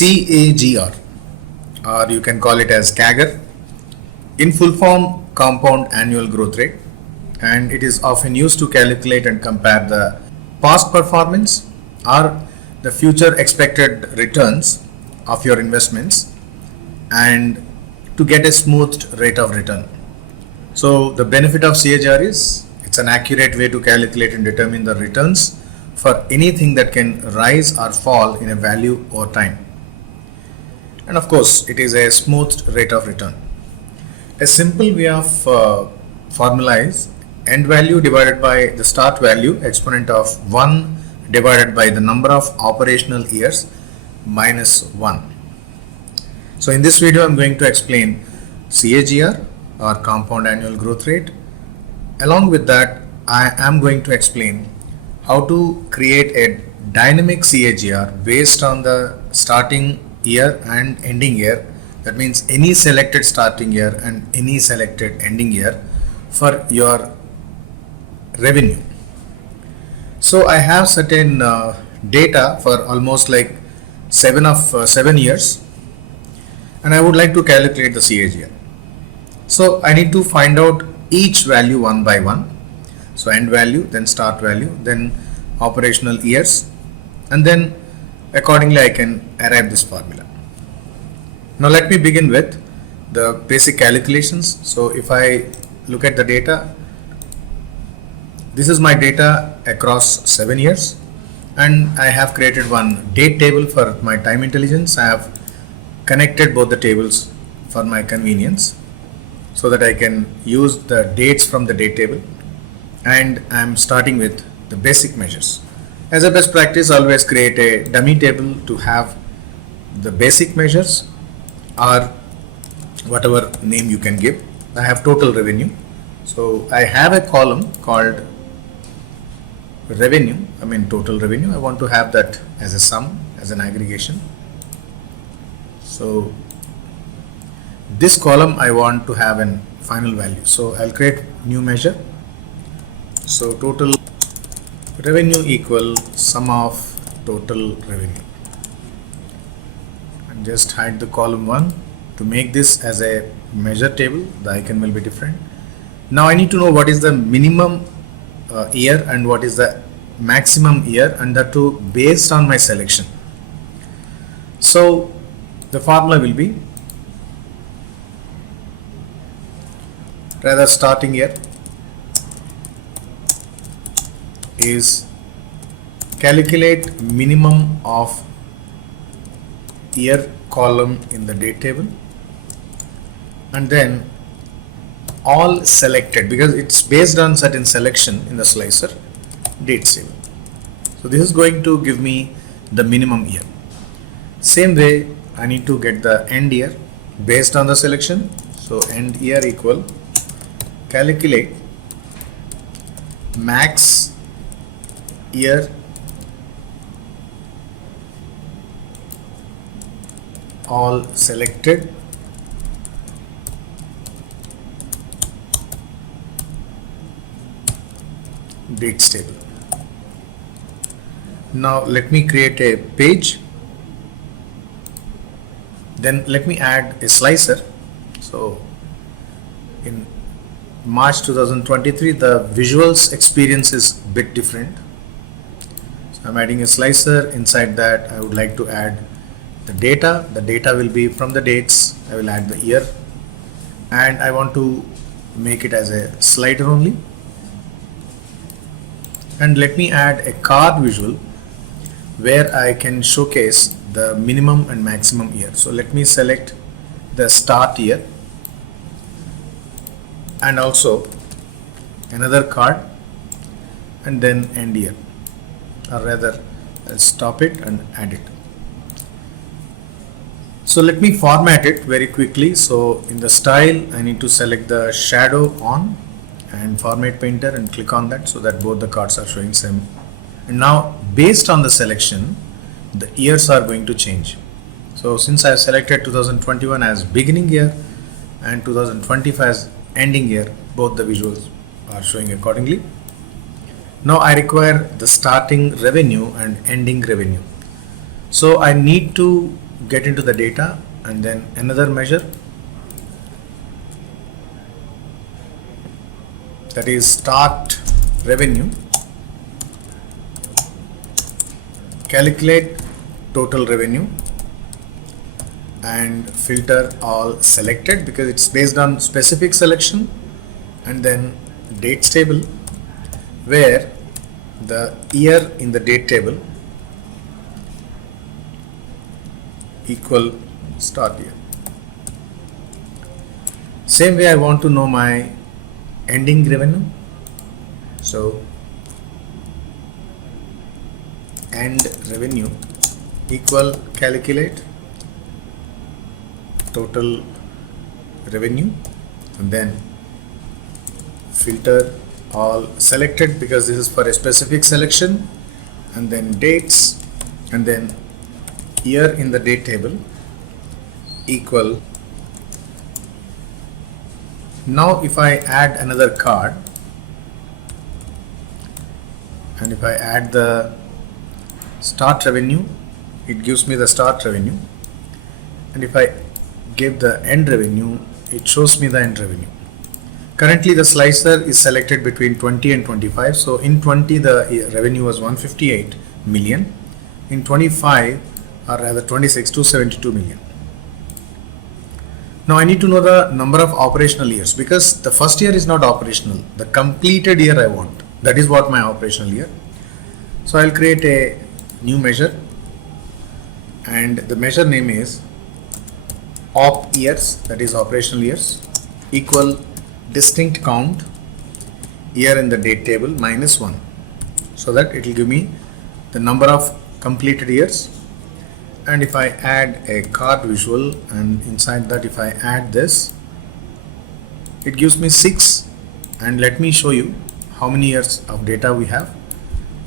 CAGR, or you can call it as CAGR, in full form compound annual growth rate, and it is often used to calculate and compare the past performance or the future expected returns of your investments and to get a smoothed rate of return. So the benefit of CAGR is it's an accurate way to calculate and determine the returns for anything that can rise or fall in a value over time. And of course, it is a smoothed rate of return. A simple way of formula is end value divided by the start value, exponent of 1 divided by the number of operational years minus 1. So in this video, I'm going to explain CAGR or compound annual growth rate. Along with that, I am going to explain how to create a dynamic CAGR based on the starting year and ending year. That means any selected starting year and any selected ending year for your revenue. So I have certain data for almost like 7 years, and I would like to calculate the CAGR. So I need to find out each value one by one. So end value, then start value, then operational years, and then accordingly I can arrive this formula. Now let me begin with the basic calculations. So if I look at the data, this is my data across 7 years, and I have created one date table for my time intelligence. I have connected both the tables for my convenience so that I can use the dates from the date table, and I'm starting with the basic measures. As a best practice, always create a dummy table to have the basic measures or whatever name you can give. I have total revenue. So I have a column called revenue, total revenue. I want to have that as a sum, as an aggregation. So this column I want to have an final value. So I'll create new measure. So total revenue equal sum of total revenue, and just hide the column 1 to make this as a measure table. The icon will be different. Now I need to know what is the minimum year and what is the maximum year, and that too based on my selection. So the formula will be starting year is calculate minimum of year column in the date table, and then all selected, because it's based on certain selection in the slicer, dates table. So this is going to give me the minimum year. Same way I need to get the end year based on the selection. So end year equal calculate max year all selected dates table. Now let me create a page, then let me add a slicer. So in March 2023 the visuals experience is a bit different. So I'm adding a slicer. Inside that I would like to add the data. The data will be from the dates. I will add the year, and I want to make it as a slider only. And let me add a card visual where I can showcase the minimum and maximum year. So let me select the start year and also another card, and then end year, or rather I'll stop it and add it. So let me format it very quickly. So in the style I need to select the shadow on and format painter and click on that so that both the cards are showing same. And now based on the selection the years are going to change. So since I have selected 2021 as beginning year and 2025 as ending year, both the visuals are showing accordingly. Now I require the starting revenue and ending revenue. So I need to get into the data, and then another measure, that is start revenue, calculate total revenue and filter all selected because it's based on specific selection, and then dates table where the year in the date table equal start year. Same way I want to know my ending revenue, so end revenue equal calculate total revenue, and then filter all selected because this is for a specific selection, and then dates, and then year in the date table equal. Now if I add another card, and if I add the start revenue, it gives me the start revenue, and if I give the end revenue, it shows me the end revenue. Currently the slicer is selected between 20 and 25, so in 20 the revenue was 158 million, in 25 or rather 26 272 million. Now I need to know the number of operational years because the first year is not operational, the completed year I want, that is what my operational year. So I'll create a new measure, and the measure name is op years, that is operational years, equal distinct count year in the date table minus 1, so that it will give me the number of completed years. And if I add a card visual, and inside that if I add this, it gives me 6, and let me show you how many years of data we have.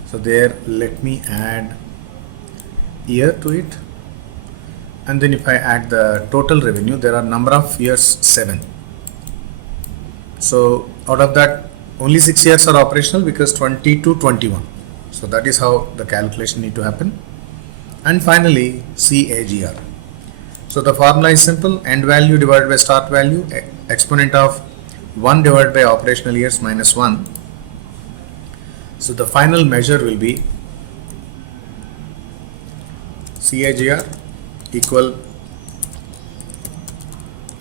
So there, let me add year to it, and then if I add the total revenue, there are number of years 7. So out of that only 6 years are operational because 20 to 21. So that is how the calculation need to happen. And finally CAGR. So the formula is simple: end value divided by start value, exponent of 1 divided by operational years minus 1. So the final measure will be CAGR equal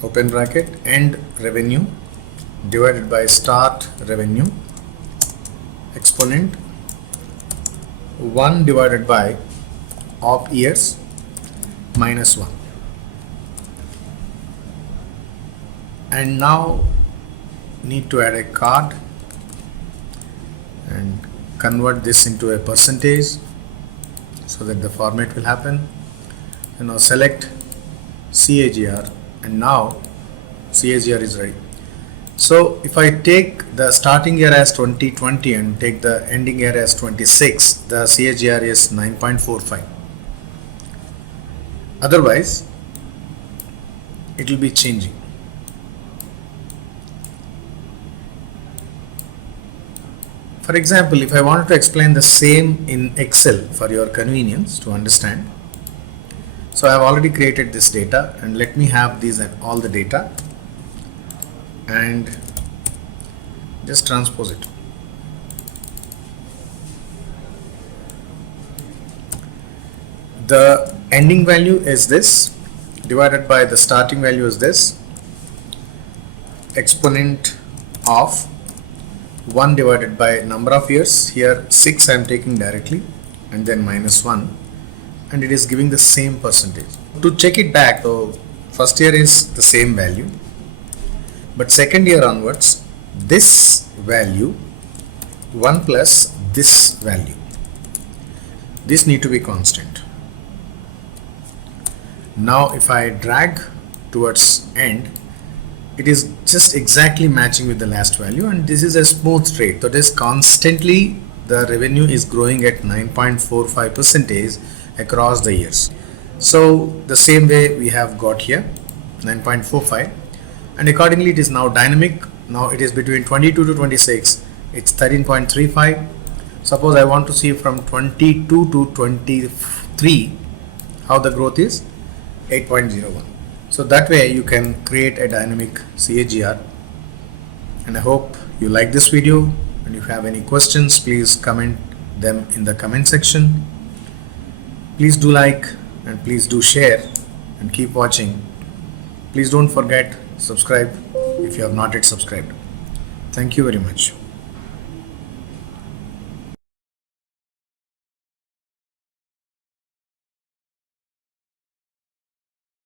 open bracket end revenue divided by start revenue, exponent 1 divided by op years minus 1. And now need to add a card and convert this into a percentage so that the format will happen. And now select CAGR, and now CAGR is ready. So if I take the starting year as 2020 and take the ending year as 26, the CAGR is 9.45. Otherwise it will be changing. For example, if I wanted to explain the same in Excel for your convenience to understand, so I have already created this data, and let me have these and all the data and just transpose it. The ending value is this divided by the starting value is this, exponent of 1 divided by number of years, here 6 I am taking directly, and then minus 1, and it is giving the same percentage. To check it back, so first year is the same value, but second year onwards this value 1 plus this value, this need to be constant. Now if I drag towards end, it is just exactly matching with the last value, and this is a smooth rate. So this constantly the revenue is growing at 9.45% across the years. So the same way we have got here 9.45, and accordingly it is now dynamic. Now it is between 22 to 26, it's 13.35. Suppose I want to see from 22 to 23 how the growth is. 8.01. So that way you can create a dynamic CAGR. And I hope you like this video, and if you have any questions, please comment them in the comment section. Please do like and please do share and keep watching. Please don't forget subscribe if you have not yet subscribed. Thank you very much.